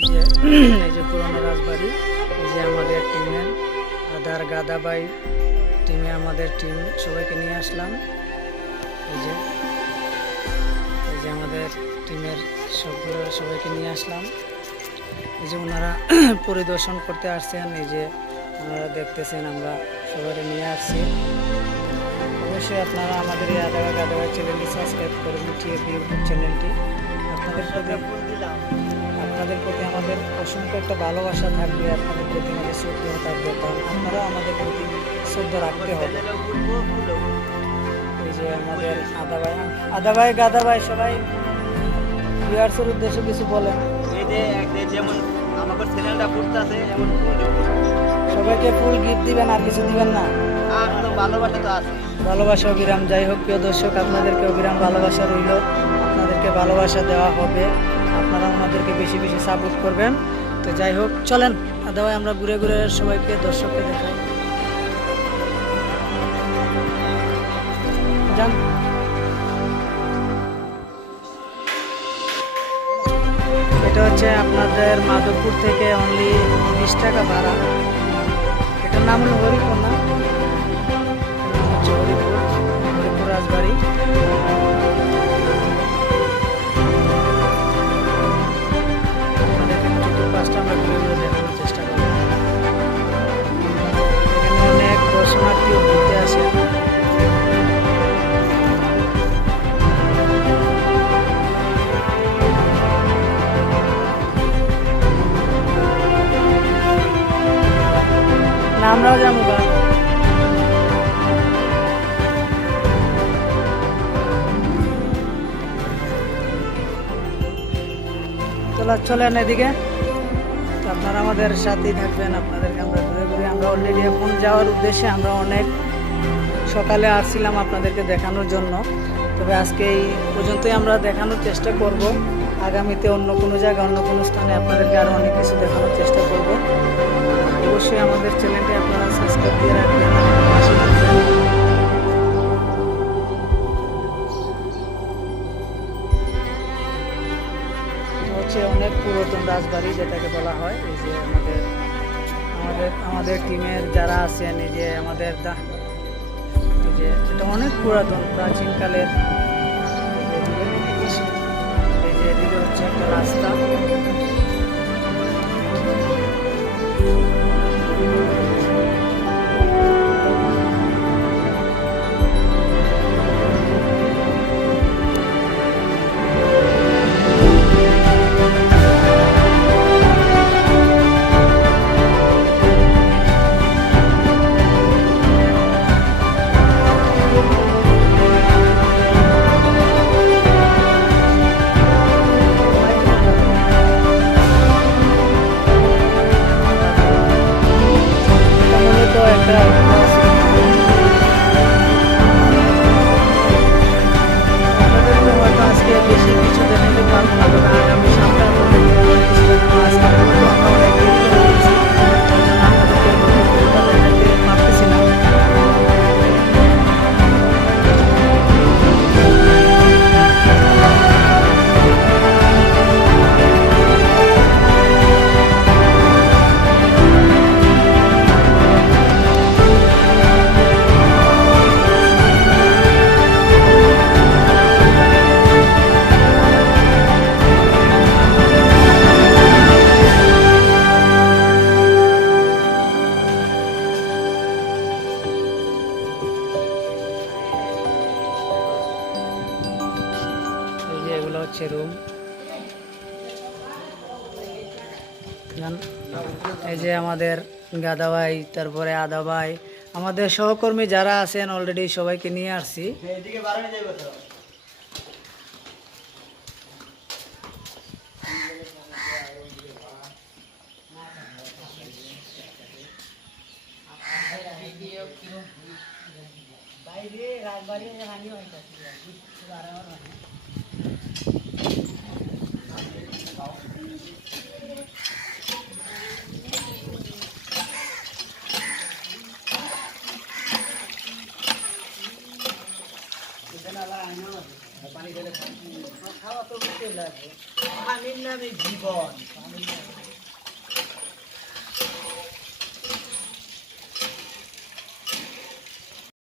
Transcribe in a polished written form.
এই যে পুরনো রাজবাড়ি, এই যে আমাদের টিমের আদার গাদাবাই টিমে আমাদের টিম সবাইকে নিয়ে আসলাম। এই যে আমাদের টিমের সবাইকে নিয়ে আসলাম। এই যে ওনারা পরিদর্শন করতে আসছেন, এই যে ওনারা দেখতেছেন আমরা সবাই নিয়ে আসছি। অবশ্যই আপনারা আমাদের এই আদার গাদাবাই চ্যানেলটি সাবস্ক্রাইব করবেন, টিএপি ইউটিউব চ্যানেলটি। আপনাদের প্রতি আমাদের অসংখ্য একটা ভালোবাসা থাকবে, আপনাদের প্রতি আমাদের শ্রদ্ধা থাকবে, কারণ আপনারাও আমাদের প্রতি শ্রদ্ধা রাখতে হবে। এই যে আমাদের আদাবাই গাদাবাই সবাই ভিউয়ার্সের উদ্দেশ্যে কিছু বলেন। যেমন আমাদের চ্যানেলটা করতেছে এমন সবাইকে ফুল গিফট দিবেন, আর কিছু দিবেন না? আর তো ভালোবাসা তো আছে, ভালোবাসা অবিরাম। যাই হোক প্রিয় দর্শক, আপনাদেরকে অবিরাম ভালোবাসা রইল, আপনাদেরকে ভালোবাসা দেওয়া হবে, আপনারা আমাদেরকে বেশি বেশি সাপোর্ট করবেন। তো যাই হোক, চলেন দাদাভাই আমরা ঘুরে ঘুরে সবাইকে দর্শককে দেখাই। যান। এটা হচ্ছে আপনাদের মাধবপুর থেকে অনলি 20 টাকা ভাড়া। এটার নাম হলো হরিপুর, না হচ্ছে হরিপুর রাজবাড়ি। চতুর্পাশটা আমরা ঘুরে ঘুরে দেখানোর চেষ্টা করব। এখানে অনেক দর্শনার্থীও ঘুরতে আসে। না আমরাও যাবো বা চলেন এদিকে। তো আপনারা আমাদের সাথেই থাকবেন, আপনাদেরকে আমরা ঘুরে ঘুরে, আমরা অলরেডি এখন যাওয়ার উদ্দেশ্যে আমরা অনেক সকালে আসছিলাম আপনাদেরকে দেখানোর জন্য। তবে আজকে এই পর্যন্তই আমরা দেখানোর চেষ্টা করব। আগামীতে অন্য কোনো জায়গায়, অন্য কোনো স্থানে আপনাদেরকে আরও অনেক কিছু দেখানোর চেষ্টা করব। অবশ্যই আমাদের চ্যানেলটি আপনারা সাবস্ক্রাইব দিয়ে রাখবেন। হচ্ছে অনেক পুরাতন রাজবাড়ি যেটাকে বলা হয়। এই যে আমাদের টিমের যারা আছেন, এই যে আমাদের এই যে এটা অনেক পুরাতন প্রাচীনকালের। এই যে এদিকে হচ্ছে একটা রাস্তা। এগুলো হচ্ছে রুম। এই যে আমাদের গাদাভাই, তারপরে আদাভাই, আমাদের সহকর্মী যারা আছেন অলরেডি সবাইকে নিয়ে আসছি। বাইরে রাজবাড়ি